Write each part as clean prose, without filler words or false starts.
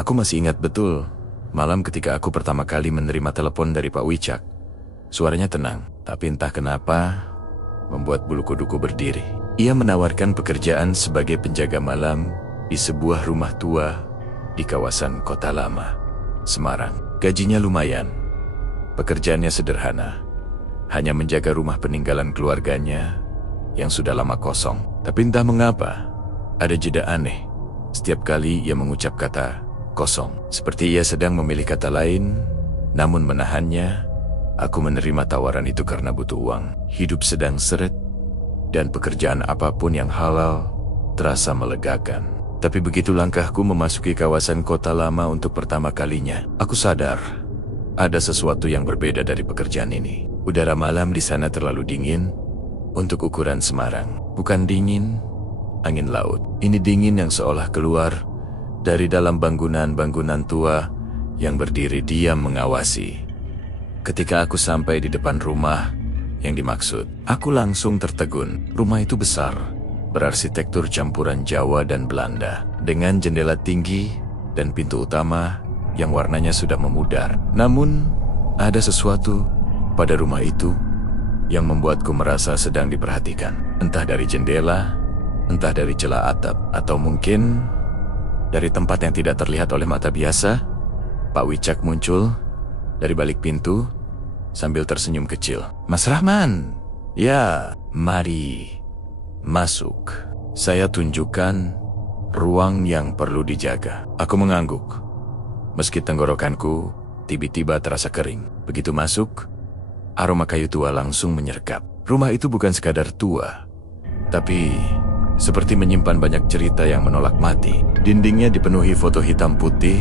Aku masih ingat betul malam ketika aku pertama kali menerima telepon dari Pak Wicak. Suaranya tenang, tapi entah kenapa membuat bulu kuduku berdiri. Ia menawarkan pekerjaan sebagai penjaga malam di sebuah rumah tua di kawasan Kota Lama, Semarang. Gajinya lumayan. Pekerjaannya sederhana, hanya menjaga rumah peninggalan keluarganya yang sudah lama kosong. Tapi entah mengapa, ada jeda aneh setiap kali ia mengucap kata kosong. Seperti ia sedang memilih kata lain, namun menahannya. Aku menerima tawaran itu karena butuh uang. Hidup sedang seret, dan pekerjaan apapun yang halal terasa melegakan. Tapi begitu langkahku memasuki kawasan Kota Lama untuk pertama kalinya, aku sadar ada sesuatu yang berbeda dari pekerjaan ini. Udara malam di sana terlalu dingin untuk ukuran Semarang. Bukan dingin angin laut. Ini dingin yang seolah keluar dari dalam bangunan-bangunan tua yang berdiri diam mengawasi. Ketika aku sampai di depan rumah yang dimaksud, aku langsung tertegun. Rumah itu besar, berarsitektur campuran Jawa dan Belanda, dengan jendela tinggi dan pintu utama yang warnanya sudah memudar. Namun, ada sesuatu pada rumah itu yang membuatku merasa sedang diperhatikan. Entah dari jendela, entah dari celah atap, atau mungkin dari tempat yang tidak terlihat oleh mata biasa. Pak Wicak muncul dari balik pintu sambil tersenyum kecil. Mas Rahman, ya, mari masuk. Saya tunjukkan ruang yang perlu dijaga. Aku mengangguk, meski tenggorokanku tiba-tiba terasa kering. Begitu masuk, aroma kayu tua langsung menyergap. Rumah itu bukan sekadar tua, tapi seperti menyimpan banyak cerita yang menolak mati. Dindingnya dipenuhi foto hitam putih,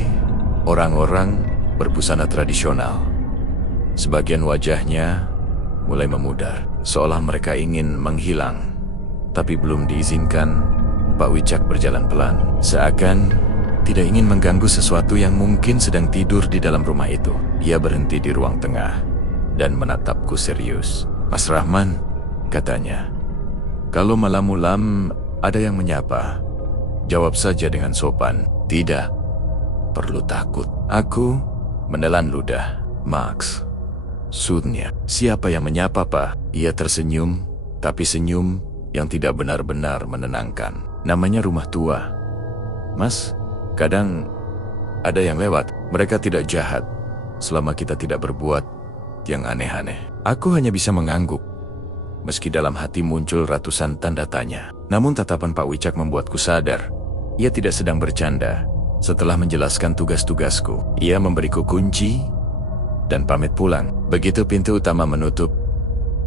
orang-orang berbusana tradisional. Sebagian wajahnya mulai memudar, seolah mereka ingin menghilang. Tapi belum diizinkan. Pak Wicak berjalan pelan, seakan tidak ingin mengganggu sesuatu yang mungkin sedang tidur di dalam rumah itu. Ia berhenti di ruang tengah dan menatapku serius. Mas Rahman, katanya, kalau malam-malam ada yang menyapa, jawab saja dengan sopan. Tidak perlu takut. Aku menelan ludah. Maksudnya, siapa yang menyapa, Pak? Ia tersenyum, tapi senyum yang tidak benar-benar menenangkan. Namanya rumah tua. Mas, kadang ada yang lewat. Mereka tidak jahat selama kita tidak berbuat yang aneh-aneh. Aku hanya bisa mengangguk, meski dalam hati muncul ratusan tanda tanya. Namun tatapan Pak Wicak membuatku sadar ia tidak sedang bercanda. Setelah menjelaskan tugas-tugasku, ia memberiku kunci dan pamit pulang. Begitu pintu utama menutup,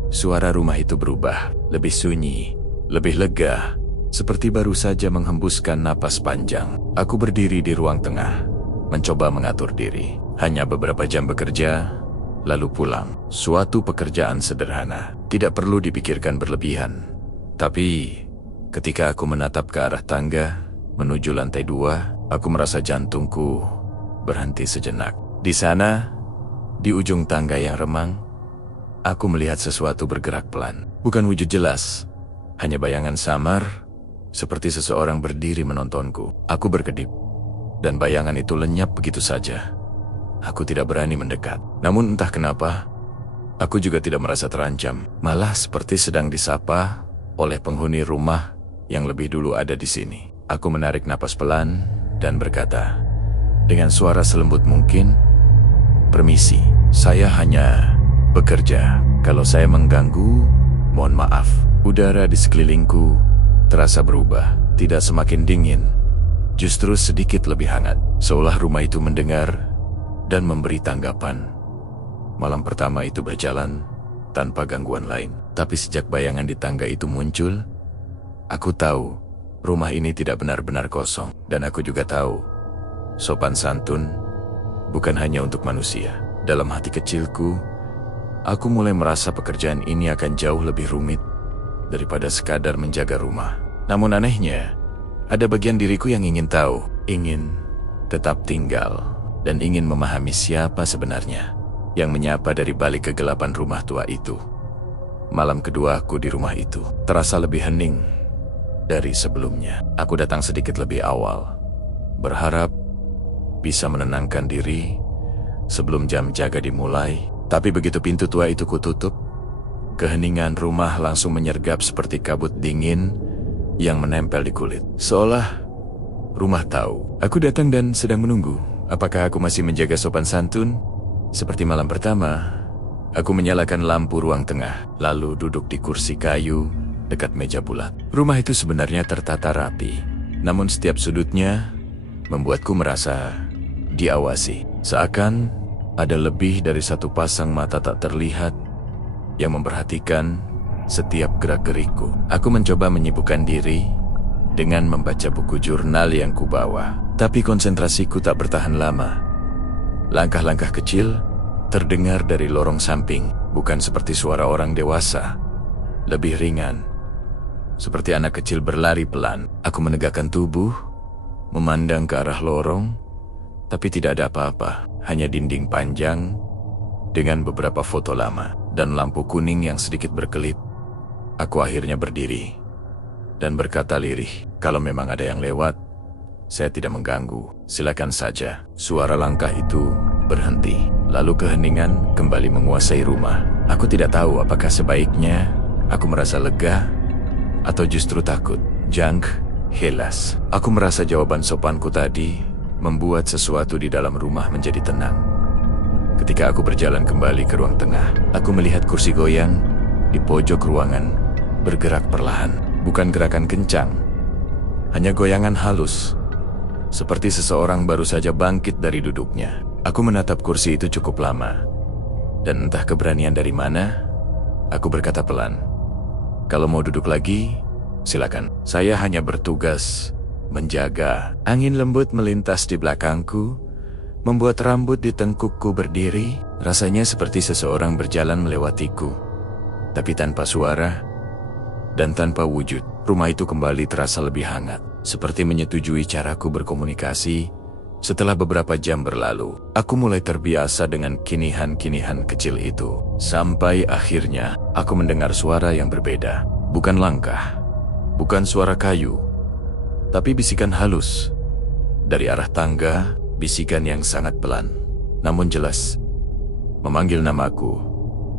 suara rumah itu berubah, lebih sunyi, lebih lega, seperti baru saja menghembuskan napas panjang. Aku berdiri di ruang tengah, mencoba mengatur diri. Hanya beberapa jam bekerja, lalu pulang. Suatu pekerjaan sederhana, tidak perlu dipikirkan berlebihan. Tapi ketika aku menatap ke arah tangga menuju lantai 2, aku merasa jantungku berhenti sejenak. Di sana, di ujung tangga yang remang, aku melihat sesuatu bergerak pelan. Bukan wujud jelas, hanya bayangan samar, seperti seseorang berdiri menontonku. Aku berkedip, dan bayangan itu lenyap begitu saja. Aku tidak berani mendekat. Namun entah kenapa, aku juga tidak merasa terancam. Malah seperti sedang disapa oleh penghuni rumah yang lebih dulu ada di sini. Aku menarik napas pelan dan berkata, dengan suara selembut mungkin, "Permisi, saya hanya bekerja. Kalau saya mengganggu, mohon maaf." Udara di sekelilingku terasa berubah, tidak semakin dingin, justru sedikit lebih hangat, seolah rumah itu mendengar dan memberi tanggapan. Malam pertama itu berjalan tanpa gangguan lain, tapi sejak bayangan di tangga itu muncul, aku tahu rumah ini tidak benar-benar kosong. Dan aku juga tahu, sopan santun bukan hanya untuk manusia. Dalam hati kecilku, aku mulai merasa pekerjaan ini akan jauh lebih rumit daripada sekadar menjaga rumah. Namun anehnya, ada bagian diriku yang ingin tahu, ingin tetap tinggal, dan ingin memahami siapa sebenarnya yang menyapa dari balik kegelapan rumah tua itu. Malam kedua aku di rumah itu terasa lebih hening dari sebelumnya. Aku datang sedikit lebih awal, berharap bisa menenangkan diri sebelum jam jaga dimulai. Tapi begitu pintu tua itu kututup, keheningan rumah langsung menyergap seperti kabut dingin yang menempel di kulit. Seolah rumah tahu aku datang dan sedang menunggu. Apakah aku masih menjaga sopan santun? Seperti malam pertama, aku menyalakan lampu ruang tengah, lalu duduk di kursi kayu dekat meja bulat. Rumah itu sebenarnya tertata rapi, namun setiap sudutnya membuatku merasa diawasi. Seakan ada lebih dari satu pasang mata tak terlihat yang memperhatikan setiap gerak-gerikku. Aku mencoba menyibukkan diri dengan membaca buku jurnal yang kubawa, tapi konsentrasiku tak bertahan lama. Langkah-langkah kecil terdengar dari lorong samping, bukan seperti suara orang dewasa, lebih ringan, seperti anak kecil berlari pelan. Aku menegakkan tubuh, memandang ke arah lorong, tapi tidak ada apa-apa, hanya dinding panjang dengan beberapa foto lama dan lampu kuning yang sedikit berkelip. Aku akhirnya berdiri dan berkata lirih, "Kalau memang ada yang lewat, saya tidak mengganggu, silakan saja." Suara langkah itu berhenti, lalu keheningan kembali menguasai rumah. Aku tidak tahu apakah sebaiknya aku merasa lega atau justru takut. Jang, helas. Aku merasa jawaban sopanku tadi membuat sesuatu di dalam rumah menjadi tenang. Ketika aku berjalan kembali ke ruang tengah, aku melihat kursi goyang di pojok ruangan bergerak perlahan. Bukan gerakan kencang, hanya goyangan halus, seperti seseorang baru saja bangkit dari duduknya. Aku menatap kursi itu cukup lama, dan entah keberanian dari mana, aku berkata pelan, "Kalau mau duduk lagi, silakan. Saya hanya bertugas menjaga." Angin lembut melintas di belakangku, membuat rambut di tengkukku berdiri. Rasanya seperti seseorang berjalan melewatiku, tapi tanpa suara dan tanpa wujud. Rumah itu kembali terasa lebih hangat, seperti menyetujui caraku berkomunikasi. Setelah beberapa jam berlalu, aku mulai terbiasa dengan kinihan-kinihan kecil itu. Sampai akhirnya, aku mendengar suara yang berbeda. Bukan langkah, bukan suara kayu, tapi bisikan halus. Dari arah tangga, bisikan yang sangat pelan, namun jelas, memanggil namaku.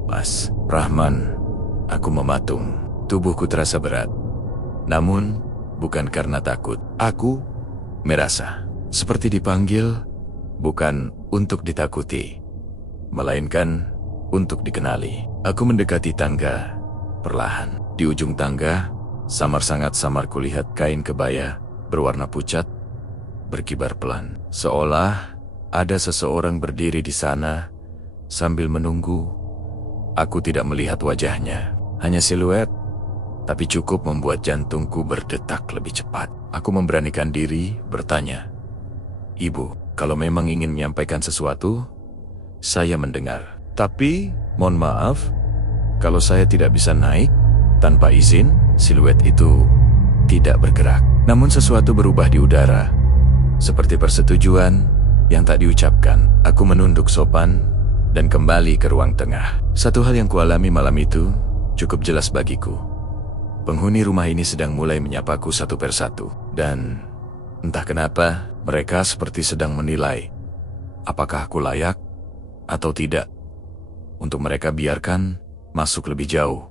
"Mas Rahman." Aku mematung. Tubuhku terasa berat, namun bukan karena takut. Aku merasa seperti dipanggil, bukan untuk ditakuti, melainkan untuk dikenali. Aku mendekati tangga perlahan. Di ujung tangga, sangat samar kulihat kain kebaya berwarna pucat berkibar pelan, seolah ada seseorang berdiri di sana sambil menunggu. Aku tidak melihat wajahnya, hanya siluet, tapi cukup membuat jantungku berdetak lebih cepat. Aku memberanikan diri bertanya, "Ibu, kalau memang ingin menyampaikan sesuatu, saya mendengar. Tapi, mohon maaf, kalau saya tidak bisa naik tanpa izin." Siluet itu tidak bergerak, namun sesuatu berubah di udara, seperti persetujuan yang tak diucapkan. Aku menunduk sopan dan kembali ke ruang tengah. Satu hal yang kualami malam itu cukup jelas bagiku. Penghuni rumah ini sedang mulai menyapaku satu persatu, dan entah kenapa mereka seperti sedang menilai apakah aku layak atau tidak untuk mereka biarkan masuk lebih jauh.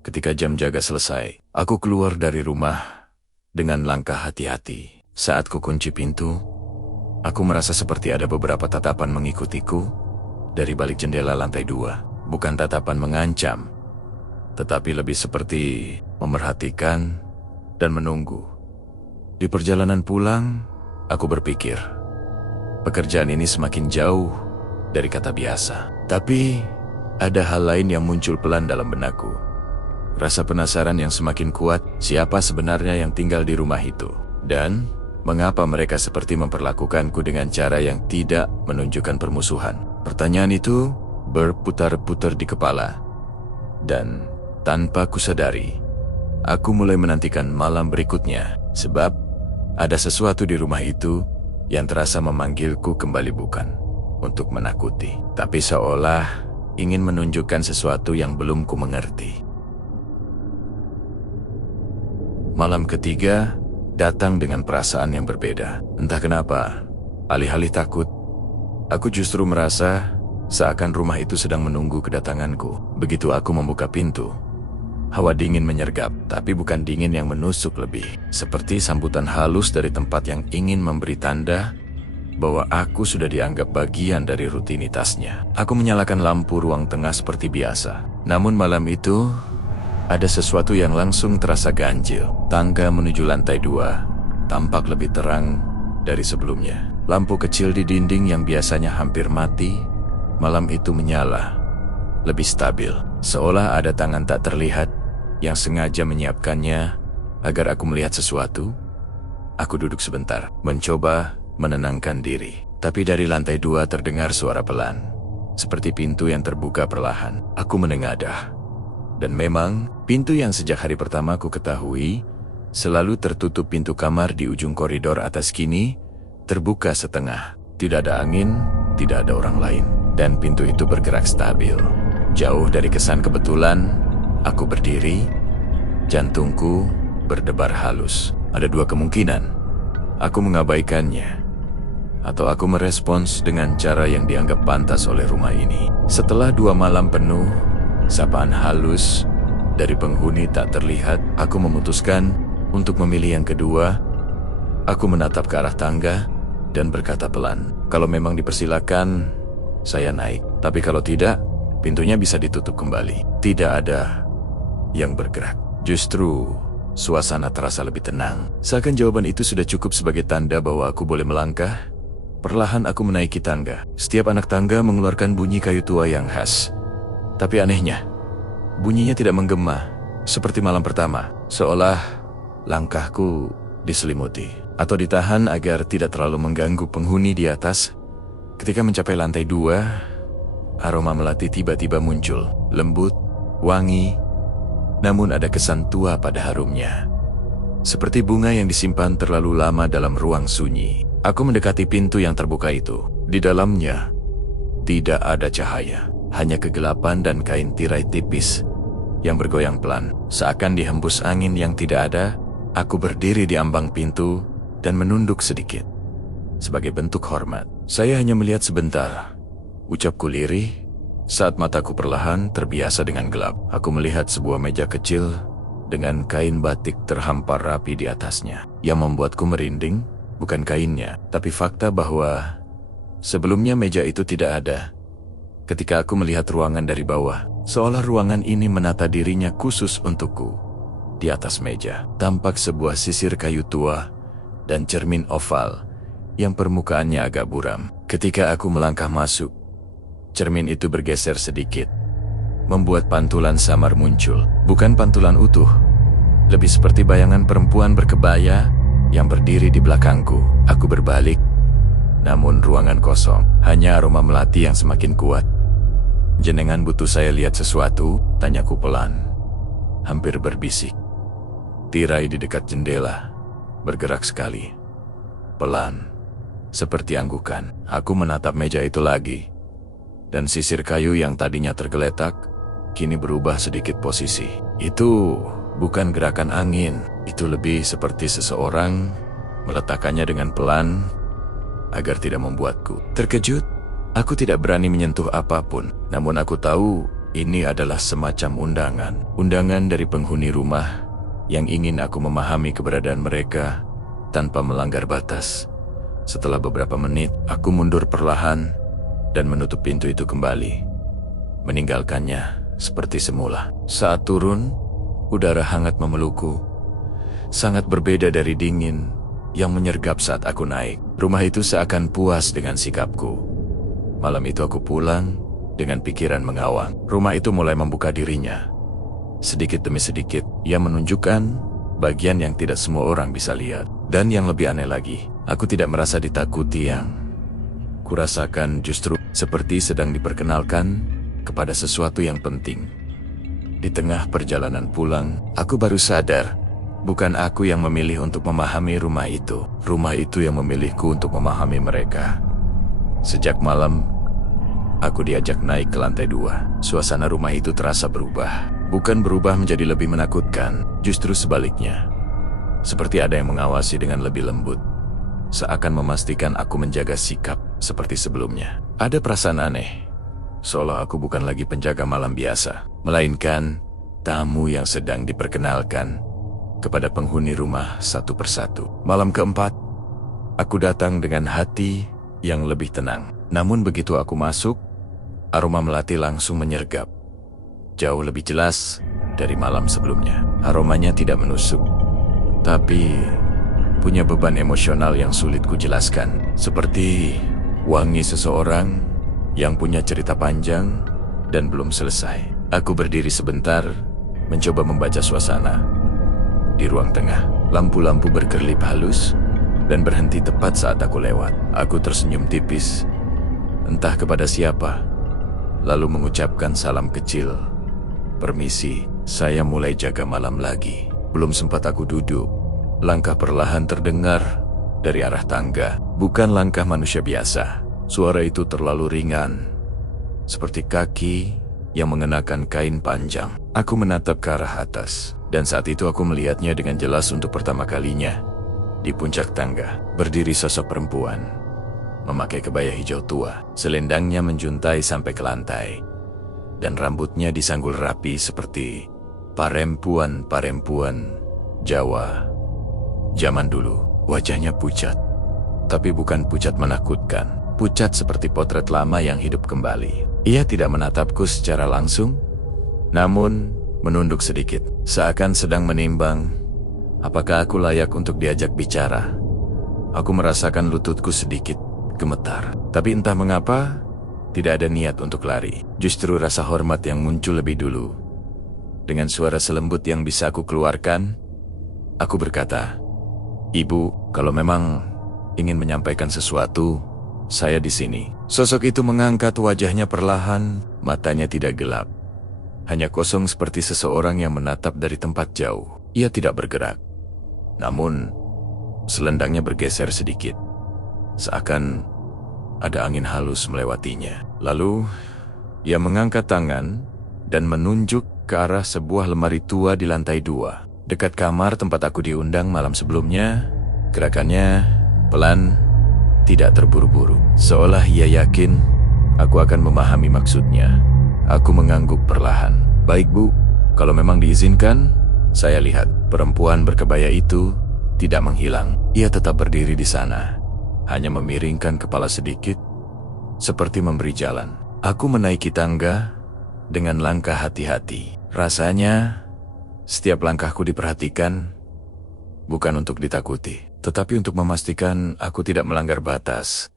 Ketika jam jaga selesai, aku keluar dari rumah dengan langkah hati-hati. Saat ku kunci pintu, aku merasa seperti ada beberapa tatapan mengikutiku dari balik jendela lantai 2. Bukan tatapan mengancam, tetapi lebih seperti memerhatikan dan menunggu. Di perjalanan pulang, aku berpikir, pekerjaan ini semakin jauh dari kata biasa. Tapi, ada hal lain yang muncul pelan dalam benakku. Rasa penasaran yang semakin kuat, siapa sebenarnya yang tinggal di rumah itu, dan mengapa mereka seperti memperlakukanku dengan cara yang tidak menunjukkan permusuhan. Pertanyaan itu berputar-putar di kepala, dan tanpa kusadari, aku mulai menantikan malam berikutnya, sebab ada sesuatu di rumah itu yang terasa memanggilku kembali, bukan untuk menakuti, tapi seolah ingin menunjukkan sesuatu yang belum ku mengerti. Malam ketiga datang dengan perasaan yang berbeda. Entah kenapa, Alih-alih takut, aku justru merasa seakan rumah itu sedang menunggu kedatanganku. Begitu aku membuka pintu, hawa dingin menyergap, tapi bukan dingin yang menusuk lebih. Seperti sambutan halus dari tempat yang ingin memberi tanda bahwa aku sudah dianggap bagian dari rutinitasnya. Aku menyalakan lampu ruang tengah seperti biasa. Namun malam itu, ada sesuatu yang langsung terasa ganjil. Tangga menuju lantai 2 tampak lebih terang dari sebelumnya. Lampu kecil di dinding yang biasanya hampir mati, malam itu menyala, lebih stabil. Seolah ada tangan tak terlihat yang sengaja menyiapkannya agar aku melihat sesuatu. Aku duduk sebentar, mencoba menenangkan diri. Tapi dari lantai 2 terdengar suara pelan, seperti pintu yang terbuka perlahan. Aku menengadah. Dan memang, pintu yang sejak hari pertama aku ketahui selalu tertutup, pintu kamar di ujung koridor atas kini terbuka setengah. Tidak ada angin, tidak ada orang lain. Dan pintu itu bergerak stabil. Jauh dari kesan kebetulan, aku berdiri, jantungku berdebar halus. Ada dua kemungkinan. Aku mengabaikannya, atau aku merespons dengan cara yang dianggap pantas oleh rumah ini. Setelah 2 malam penuh sapaan halus dari penghuni tak terlihat, aku memutuskan untuk memilih yang kedua. Aku menatap ke arah tangga dan berkata pelan, kalau memang dipersilakan, saya naik. Tapi kalau tidak, pintunya bisa ditutup kembali. Tidak ada yang bergerak. Justru, suasana terasa lebih tenang. Seakan jawaban itu sudah cukup sebagai tanda bahwa aku boleh melangkah. Perlahan aku menaiki tangga. Setiap anak tangga mengeluarkan bunyi kayu tua yang khas. Tapi anehnya, bunyinya tidak menggema seperti malam pertama. Seolah langkahku diselimuti atau ditahan agar tidak terlalu mengganggu penghuni di atas. Ketika mencapai lantai 2, aroma melati tiba-tiba muncul. Lembut, wangi, namun ada kesan tua pada harumnya. Seperti bunga yang disimpan terlalu lama dalam ruang sunyi. Aku mendekati pintu yang terbuka itu. Di dalamnya, tidak ada cahaya. Hanya kegelapan dan kain tirai tipis yang bergoyang pelan. Seakan dihembus angin yang tidak ada, aku berdiri di ambang pintu dan menunduk sedikit. Sebagai bentuk hormat, saya hanya melihat sebentar. Ucapku lirih saat mataku perlahan terbiasa dengan gelap. Aku melihat sebuah meja kecil dengan kain batik terhampar rapi di atasnya. Yang membuatku merinding bukan kainnya, tapi fakta bahwa sebelumnya meja itu tidak ada. Ketika aku melihat ruangan dari bawah, seolah ruangan ini menata dirinya khusus untukku. Di atas meja, tampak sebuah sisir kayu tua dan cermin oval yang permukaannya agak buram. Ketika aku melangkah masuk, cermin itu bergeser sedikit, membuat pantulan samar muncul. Bukan pantulan utuh, lebih seperti bayangan perempuan berkebaya yang berdiri di belakangku. Aku berbalik, namun ruangan kosong. Hanya aroma melati yang semakin kuat. Jenengan butuh saya lihat sesuatu? Tanyaku pelan, hampir berbisik. Tirai di dekat jendela bergerak sekali, pelan, seperti anggukan. Aku menatap meja itu lagi, dan sisir kayu yang tadinya tergeletak kini berubah sedikit posisi. Itu bukan gerakan angin, itu lebih seperti seseorang meletakkannya dengan pelan agar tidak membuatku terkejut. Aku tidak berani menyentuh apapun, namun aku tahu ini adalah semacam undangan. Undangan dari penghuni rumah yang ingin aku memahami keberadaan mereka tanpa melanggar batas. Setelah beberapa menit, aku mundur perlahan dan menutup pintu itu kembali, meninggalkannya seperti semula. Saat turun, udara hangat memelukku, sangat berbeda dari dingin yang menyergap saat aku naik. Rumah itu seakan puas dengan sikapku. Malam itu aku pulang dengan pikiran mengawang. Rumah itu mulai membuka dirinya. Sedikit demi sedikit, ia menunjukkan bagian yang tidak semua orang bisa lihat. Dan yang lebih aneh lagi, aku tidak merasa ditakuti. Yang kurasakan justru seperti sedang diperkenalkan kepada sesuatu yang penting. Di tengah perjalanan pulang, aku baru sadar, bukan aku yang memilih untuk memahami rumah itu. Rumah itu yang memilihku untuk memahami mereka. Sejak malam, aku diajak naik ke lantai 2. Suasana rumah itu terasa berubah. Bukan berubah menjadi lebih menakutkan, justru sebaliknya. Seperti ada yang mengawasi dengan lebih lembut. seakan memastikan aku menjaga sikap seperti sebelumnya. Ada perasaan aneh, seolah aku bukan lagi penjaga malam biasa, melainkan tamu yang sedang diperkenalkan kepada penghuni rumah satu persatu. Malam keempat, aku datang dengan hati yang lebih tenang. Namun begitu aku masuk, aroma melati langsung menyergap. Jauh lebih jelas dari malam sebelumnya. Aromanya tidak menusuk, tapi punya beban emosional yang sulit kujelaskan. Seperti wangi seseorang yang punya cerita panjang dan belum selesai. Aku berdiri sebentar, mencoba membaca suasana. Di ruang tengah, lampu-lampu berkerlip halus dan berhenti tepat saat aku lewat. Aku tersenyum tipis, entah kepada siapa, lalu mengucapkan salam kecil. Permisi, saya mulai jaga malam lagi. Belum sempat aku duduk, langkah perlahan terdengar dari arah tangga. Bukan langkah manusia biasa. Suara itu terlalu ringan, seperti kaki yang mengenakan kain panjang. Aku menatap ke arah atas, dan saat itu aku melihatnya dengan jelas untuk pertama kalinya. Di puncak tangga, berdiri sosok perempuan, memakai kebaya hijau tua. Selendangnya menjuntai sampai ke lantai, dan rambutnya disanggul rapi seperti parempuan-parempuan Jawa zaman dulu. Wajahnya pucat, tapi bukan pucat menakutkan. Pucat seperti potret lama yang hidup kembali. Ia tidak menatapku secara langsung, namun menunduk sedikit, seakan sedang menimbang apakah aku layak untuk diajak bicara. Aku merasakan lututku sedikit gemetar, tapi entah mengapa tidak ada niat untuk lari. Justru rasa hormat yang muncul lebih dulu. Dengan suara selembut yang bisa aku keluarkan, aku berkata, "Ibu, kalau memang ingin menyampaikan sesuatu, saya di sini." Sosok itu mengangkat wajahnya perlahan, matanya tidak gelap, hanya kosong seperti seseorang yang menatap dari tempat jauh. Ia tidak bergerak, namun selendangnya bergeser sedikit, seakan ada angin halus melewatinya. Lalu, ia mengangkat tangan dan menunjuk ke arah sebuah lemari tua di lantai 2, dekat kamar tempat aku diundang malam sebelumnya. Gerakannya pelan, tidak terburu-buru, seolah ia yakin aku akan memahami maksudnya. Aku mengangguk perlahan. "Baik, Bu, kalau memang diizinkan." Saya lihat perempuan berkebaya itu tidak menghilang. Ia tetap berdiri di sana, hanya memiringkan kepala sedikit, seperti memberi jalan. Aku menaiki tangga dengan langkah hati-hati. Rasanya setiap langkahku diperhatikan, bukan untuk ditakuti, tetapi untuk memastikan aku tidak melanggar batas.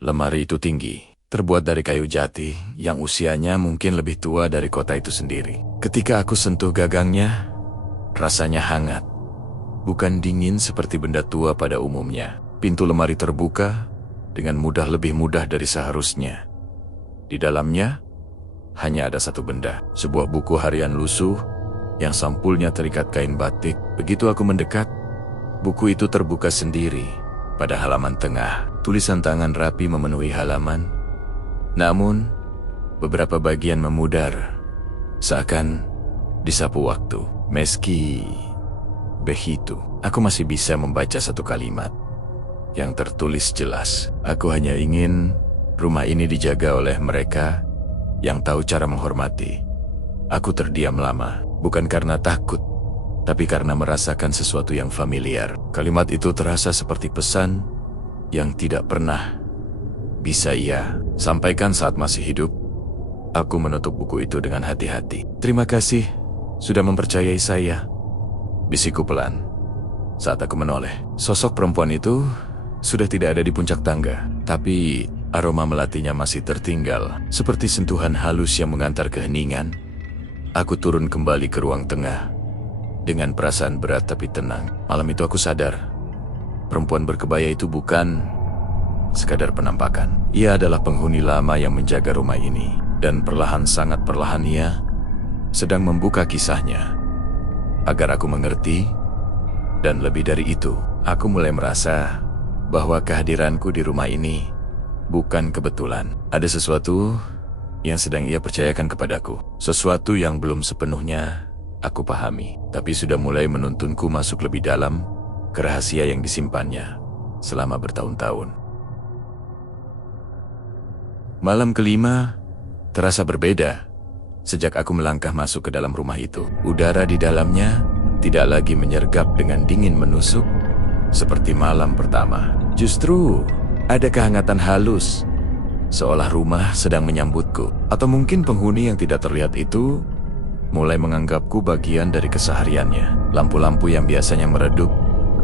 Lemari itu tinggi, terbuat dari kayu jati yang usianya mungkin lebih tua dari kota itu sendiri. Ketika aku sentuh gagangnya, rasanya hangat, bukan dingin seperti benda tua pada umumnya. Pintu lemari terbuka dengan mudah, lebih mudah dari seharusnya. Di dalamnya hanya ada satu benda, sebuah buku harian lusuh yang sampulnya terikat kain batik. Begitu aku mendekat, buku itu terbuka sendiri. Pada halaman tengah, tulisan tangan rapi memenuhi halaman. Namun, beberapa bagian memudar, seakan disapu waktu. Meski begitu, aku masih bisa membaca satu kalimat yang tertulis jelas. "Aku hanya ingin rumah ini dijaga oleh mereka yang tahu cara menghormati." Aku terdiam lama, bukan karena takut, tapi karena merasakan sesuatu yang familiar. Kalimat itu terasa seperti pesan yang tidak pernah bisa ia sampaikan saat masih hidup. Aku menutup buku itu dengan hati-hati. "Terima kasih sudah mempercayai saya," bisikku pelan saat aku menoleh. Sosok perempuan itu sudah tidak ada di puncak tangga, tapi aroma melatinya masih tertinggal, seperti sentuhan halus yang mengantar keheningan. Aku turun kembali ke ruang tengah dengan perasaan berat tapi tenang. Malam itu aku sadar, perempuan berkebaya itu bukan sekadar penampakan. Ia adalah penghuni lama yang menjaga rumah ini, dan perlahan, sangat perlahan ia sedang membuka kisahnya agar aku mengerti. Dan lebih dari itu, aku mulai merasa bahwa kehadiranku di rumah ini bukan kebetulan. Ada sesuatu yang sedang ia percayakan kepadaku, sesuatu yang belum sepenuhnya aku pahami, tapi sudah mulai menuntunku masuk lebih dalam ke rahasia yang disimpannya selama bertahun-tahun. Malam kelima terasa berbeda. Sejak aku melangkah masuk ke dalam rumah itu, udara di dalamnya tidak lagi menyergap dengan dingin menusuk seperti malam pertama. Justru ada kehangatan halus, seolah rumah sedang menyambutku. Atau mungkin penghuni yang tidak terlihat itu mulai menganggapku bagian dari kesehariannya. Lampu-lampu yang biasanya meredup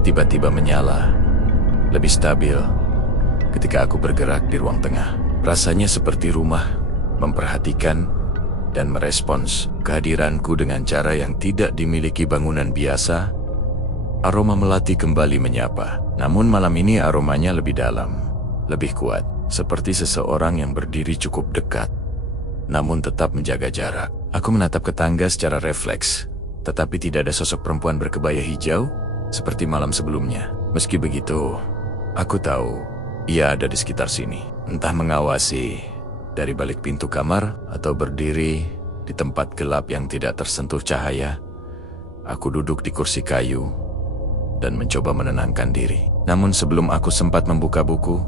tiba-tiba menyala, lebih stabil ketika aku bergerak di ruang tengah. Rasanya seperti rumah memperhatikan dan merespons kehadiranku dengan cara yang tidak dimiliki bangunan biasa. Aroma melati kembali menyapa. Namun malam ini aromanya lebih dalam, lebih kuat, seperti seseorang yang berdiri cukup dekat, namun tetap menjaga jarak. Aku menatap ke tangga secara refleks, tetapi tidak ada sosok perempuan berkebaya hijau seperti malam sebelumnya. Meski begitu, aku tahu ia ada di sekitar sini. Entah mengawasi dari balik pintu kamar atau berdiri di tempat gelap yang tidak tersentuh cahaya. Aku duduk di kursi kayu dan mencoba menenangkan diri. Namun sebelum aku sempat membuka buku,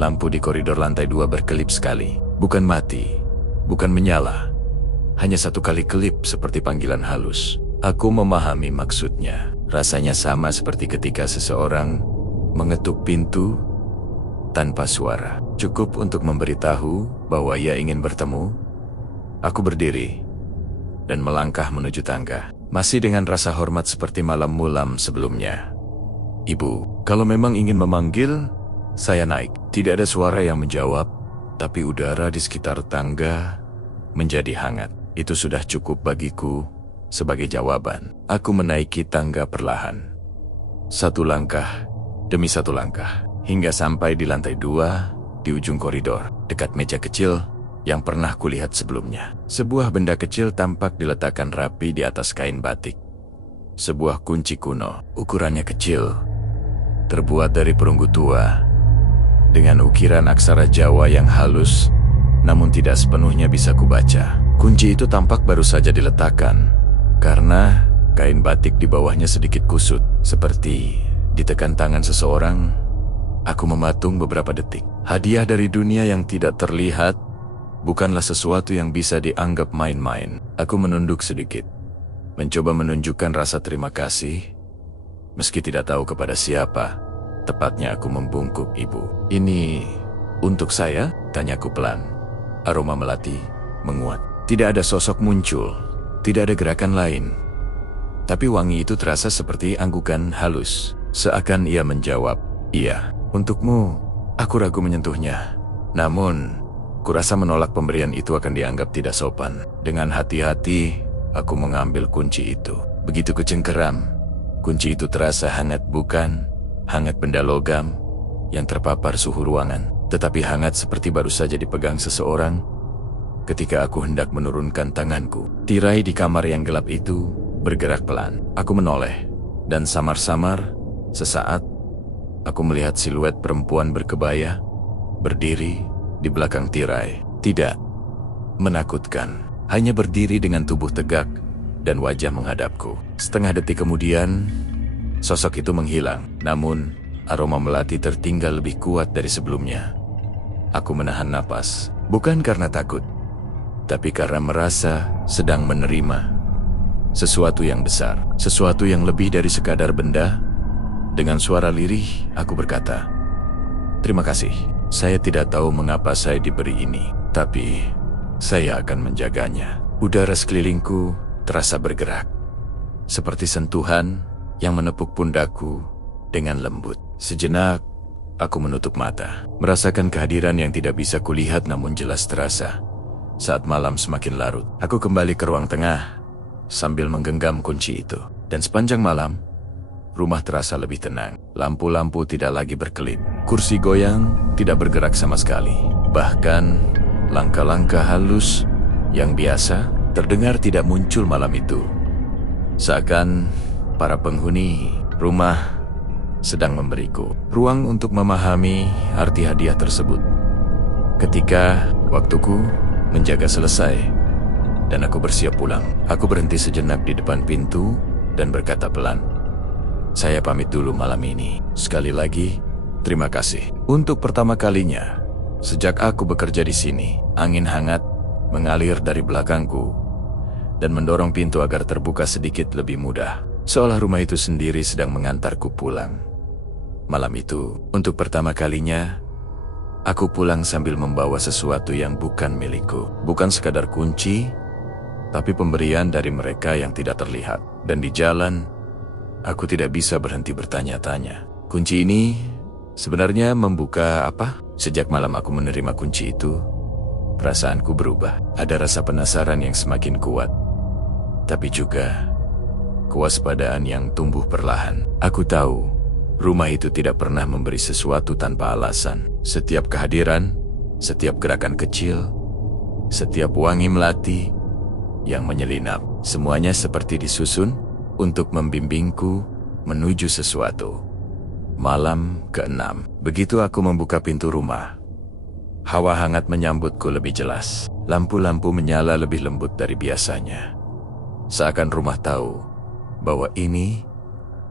lampu di koridor lantai 2 berkelip sekali. Bukan mati, bukan menyala. Hanya satu kali kelip seperti panggilan halus. Aku memahami maksudnya. Rasanya sama seperti ketika seseorang mengetuk pintu tanpa suara. Cukup untuk memberitahu bahwa ia ingin bertemu. Aku berdiri dan melangkah menuju tangga, masih dengan rasa hormat seperti malam mulam sebelumnya. Ibu, kalau memang ingin memanggil, saya naik. Tidak ada suara yang menjawab, tapi udara di sekitar tangga menjadi hangat. Itu sudah cukup bagiku sebagai jawaban. Aku menaiki tangga perlahan, satu langkah demi satu langkah, hingga sampai di lantai 2 di ujung koridor, dekat meja kecil yang pernah kulihat sebelumnya. Sebuah benda kecil tampak diletakkan rapi di atas kain batik. Sebuah kunci kuno, ukurannya kecil, terbuat dari perunggu tua, dengan ukiran aksara Jawa yang halus, namun tidak sepenuhnya bisa kubaca. Kunci itu tampak baru saja diletakkan, karena kain batik di bawahnya sedikit kusut, seperti ditekan tangan seseorang. Aku mematung beberapa detik. Hadiah dari dunia yang tidak terlihat bukanlah sesuatu yang bisa dianggap main-main. Aku menunduk sedikit, mencoba menunjukkan rasa terima kasih, meski tidak tahu kepada siapa. Tepatnya aku membungkuk. Ibu, ini untuk saya? Tanyaku pelan. Aroma melati menguat. Tidak ada sosok muncul, tidak ada gerakan lain. Tapi wangi itu terasa seperti anggukan halus. Seakan ia menjawab, iya, untukmu. Aku ragu menyentuhnya. Namun, kurasa menolak pemberian itu akan dianggap tidak sopan. Dengan hati-hati, aku mengambil kunci itu. Begitu kucengkeram, kunci itu terasa hangat, bukan hangat benda logam yang terpapar suhu ruangan, tetapi hangat seperti baru saja dipegang seseorang ketika aku hendak menurunkan tanganku. Tirai di kamar yang gelap itu bergerak pelan. Aku menoleh, dan samar-samar, sesaat, aku melihat siluet perempuan berkebaya berdiri di belakang tirai. Tidak menakutkan, hanya berdiri dengan tubuh tegak dan wajah menghadapku. Setengah detik kemudian, sosok itu menghilang, namun aroma melati tertinggal lebih kuat dari sebelumnya. Aku menahan napas, bukan karena takut, tapi karena merasa sedang menerima sesuatu yang besar, sesuatu yang lebih dari sekadar benda. Dengan suara lirih, aku berkata, "Terima kasih. Saya tidak tahu mengapa saya diberi ini, tapi saya akan menjaganya." Udara sekelilingku terasa bergerak, seperti sentuhan yang menepuk pundakku dengan lembut. Sejenak, aku menutup mata, merasakan kehadiran yang tidak bisa kulihat namun jelas terasa. Saat malam semakin larut, aku kembali ke ruang tengah sambil menggenggam kunci itu. Dan sepanjang malam, rumah terasa lebih tenang. Lampu-lampu tidak lagi berkelip. Kursi goyang tidak bergerak sama sekali. Bahkan, langkah-langkah halus yang biasa terdengar tidak muncul malam itu. Seakan para penghuni rumah sedang memberiku ruang untuk memahami arti hadiah tersebut. Ketika waktuku menjaga selesai dan aku bersiap pulang, aku berhenti sejenak di depan pintu dan berkata pelan, "Saya pamit dulu malam ini. Sekali lagi, Terima kasih. Untuk pertama kalinya, sejak aku bekerja di sini, angin hangat mengalir dari belakangku dan mendorong pintu agar terbuka sedikit lebih mudah. Seolah rumah itu sendiri sedang mengantarku pulang. Malam itu, untuk pertama kalinya, aku pulang sambil membawa sesuatu yang bukan milikku. Bukan sekadar kunci, tapi pemberian dari mereka yang tidak terlihat. Dan di jalan, aku tidak bisa berhenti bertanya-tanya. Kunci ini sebenarnya membuka apa? Sejak malam aku menerima kunci itu, perasaanku berubah. Ada rasa penasaran yang semakin kuat, tapi juga kewaspadaan yang tumbuh perlahan. Aku tahu rumah itu tidak pernah memberi sesuatu tanpa alasan. Setiap kehadiran, setiap gerakan kecil, setiap wangi melati yang menyelinap, semuanya seperti disusun untuk membimbingku menuju sesuatu. Malam ke-6, begitu aku membuka pintu rumah, hawa hangat menyambutku lebih jelas. Lampu-lampu menyala lebih lembut dari biasanya. Seakan rumah tahu bahwa ini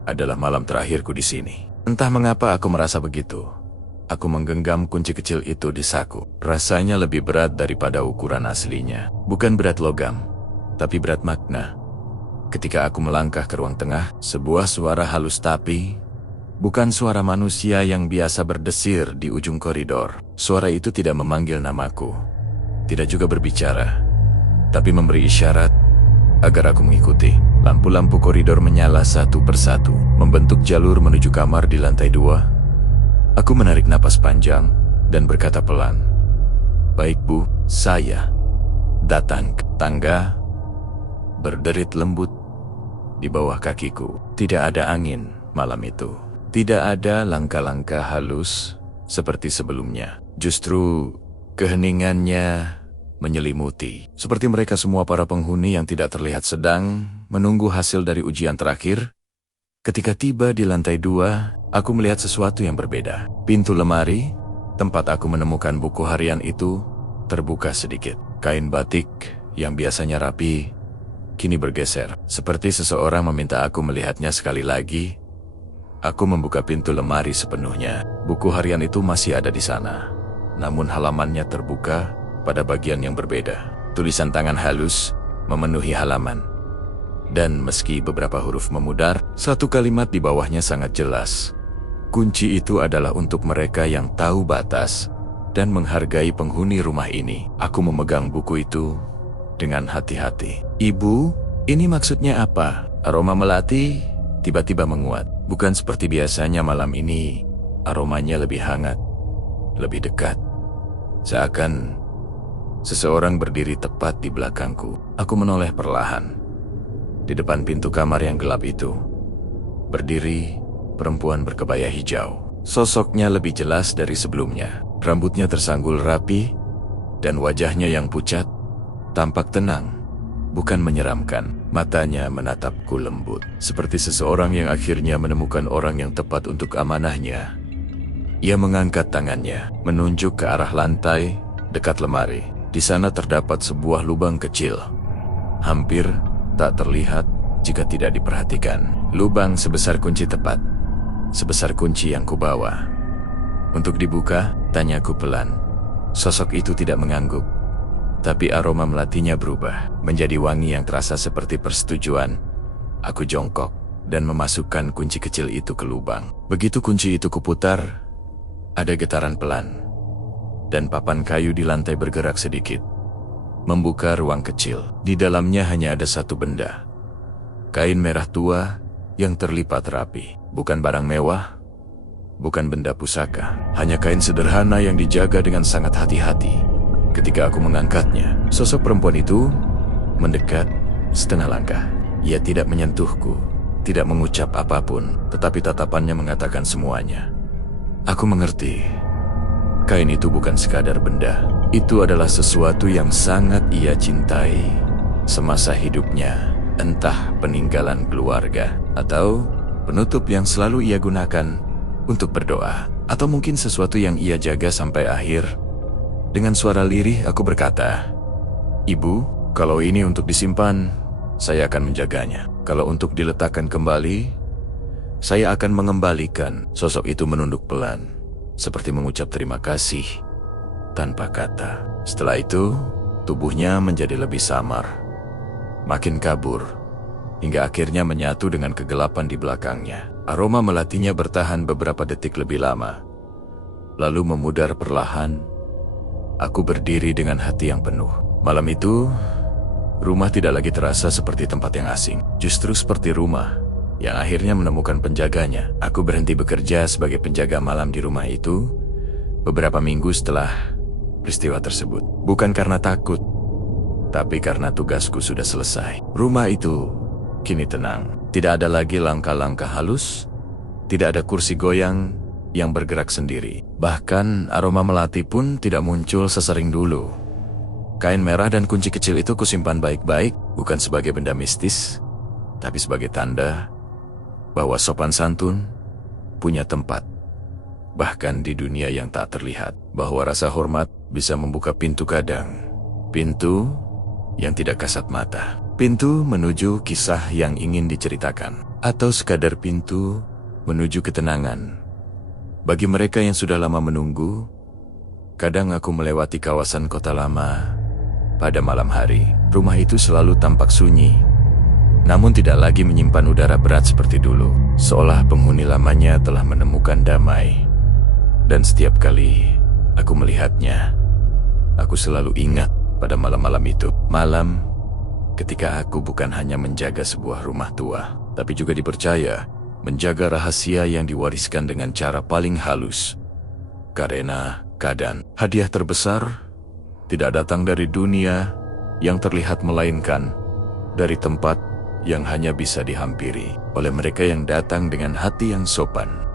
adalah malam terakhirku di sini. Entah mengapa aku merasa begitu. Aku menggenggam kunci kecil itu di saku. Rasanya lebih berat daripada ukuran aslinya. Bukan berat logam, tapi berat makna. Ketika aku melangkah ke ruang tengah, sebuah suara halus tapi bukan suara manusia yang biasa berdesir di ujung koridor. Suara itu tidak memanggil namaku, tidak juga berbicara, tapi memberi isyarat agar aku mengikuti. Lampu-lampu koridor menyala satu persatu, membentuk jalur menuju kamar di lantai 2. Aku menarik napas panjang dan berkata pelan, "Baik Bu, saya datang." Tangga berderit lembut di bawah kakiku. Tidak ada angin malam itu. Tidak ada langkah-langkah halus seperti sebelumnya. Justru keheningannya menyelimuti. Seperti mereka semua para penghuni yang tidak terlihat sedang menunggu hasil dari ujian terakhir. Ketika tiba di lantai 2, aku melihat sesuatu yang berbeda. Pintu lemari, tempat aku menemukan buku harian itu, terbuka sedikit. Kain batik yang biasanya rapi, kini bergeser. Seperti seseorang meminta aku melihatnya sekali lagi. Aku membuka pintu lemari sepenuhnya. Buku harian itu masih ada di sana. Namun halamannya terbuka pada bagian yang berbeda. Tulisan tangan halus memenuhi halaman. Dan meski beberapa huruf memudar, satu kalimat di bawahnya sangat jelas. Kunci itu adalah untuk mereka yang tahu batas dan menghargai penghuni rumah ini. Aku memegang buku itu dengan hati-hati. "Ibu, ini maksudnya apa?" Aroma melati tiba-tiba menguat. Bukan seperti biasanya malam ini, aromanya lebih hangat, lebih dekat. Seakan seseorang berdiri tepat di belakangku. Aku menoleh perlahan. Di depan pintu kamar yang gelap itu, berdiri perempuan berkebaya hijau. Sosoknya lebih jelas dari sebelumnya. Rambutnya tersanggul rapi, dan wajahnya yang pucat tampak tenang, bukan menyeramkan. Matanya menatapku lembut, seperti seseorang yang akhirnya menemukan orang yang tepat untuk amanahnya. Ia mengangkat tangannya, menunjuk ke arah lantai dekat lemari. Di sana terdapat sebuah lubang kecil, hampir tak terlihat jika tidak diperhatikan. Lubang sebesar kunci tepat, sebesar kunci yang kubawa. "Untuk dibuka?" tanyaku pelan. Sosok itu tidak mengangguk, tapi aroma melatinya berubah menjadi wangi yang terasa seperti persetujuan. Aku jongkok dan memasukkan kunci kecil itu ke lubang. Begitu kunci itu kuputar, ada getaran pelan, dan papan kayu di lantai bergerak sedikit, membuka ruang kecil. Di dalamnya hanya ada satu benda. Kain merah tua yang terlipat rapi. Bukan barang mewah, bukan benda pusaka. Hanya kain sederhana yang dijaga dengan sangat hati-hati. Ketika aku mengangkatnya, sosok perempuan itu mendekat setengah langkah. Ia tidak menyentuhku, tidak mengucap apapun, tetapi tatapannya mengatakan semuanya. Aku mengerti. Kain itu bukan sekadar benda. Itu adalah sesuatu yang sangat ia cintai semasa hidupnya. Entah peninggalan keluarga, atau penutup yang selalu ia gunakan untuk berdoa, atau mungkin sesuatu yang ia jaga sampai akhir. Dengan suara lirih aku berkata, "Ibu, kalau ini untuk disimpan, saya akan menjaganya. Kalau untuk diletakkan kembali, saya akan mengembalikan." Sosok itu menunduk pelan, seperti mengucap terima kasih tanpa kata. Setelah itu, tubuhnya menjadi lebih samar, makin kabur, hingga akhirnya menyatu dengan kegelapan di belakangnya. Aroma melatinya bertahan beberapa detik lebih lama, lalu memudar perlahan. Aku berdiri dengan hati yang penuh. Malam itu, rumah tidak lagi terasa seperti tempat yang asing, justru seperti rumah yang akhirnya menemukan penjaganya. Aku berhenti bekerja sebagai penjaga malam di rumah itu beberapa minggu setelah peristiwa tersebut. Bukan karena takut, tapi karena tugasku sudah selesai. Rumah itu kini tenang. Tidak ada lagi langkah-langkah halus, tidak ada kursi goyang yang bergerak sendiri. Bahkan aroma melati pun tidak muncul sesering dulu. Kain merah dan kunci kecil itu kusimpan baik-baik, bukan sebagai benda mistis, tapi sebagai tanda bahwa sopan santun punya tempat, bahkan di dunia yang tak terlihat. Bahwa rasa hormat bisa membuka pintu kadang, pintu yang tidak kasat mata, pintu menuju kisah yang ingin diceritakan, atau sekadar pintu menuju ketenangan. Bagi mereka yang sudah lama menunggu, kadang aku melewati kawasan kota lama pada malam hari. Rumah itu selalu tampak sunyi, namun tidak lagi menyimpan udara berat seperti dulu, seolah penghuni lamanya telah menemukan damai. Dan setiap kali aku melihatnya, aku selalu ingat pada malam-malam itu. Malam ketika aku bukan hanya menjaga sebuah rumah tua, tapi juga dipercaya menjaga rahasia yang diwariskan dengan cara paling halus. Karena kadang hadiah terbesar tidak datang dari dunia yang terlihat, melainkan dari tempat yang hanya bisa dihampiri oleh mereka yang datang dengan hati yang sopan.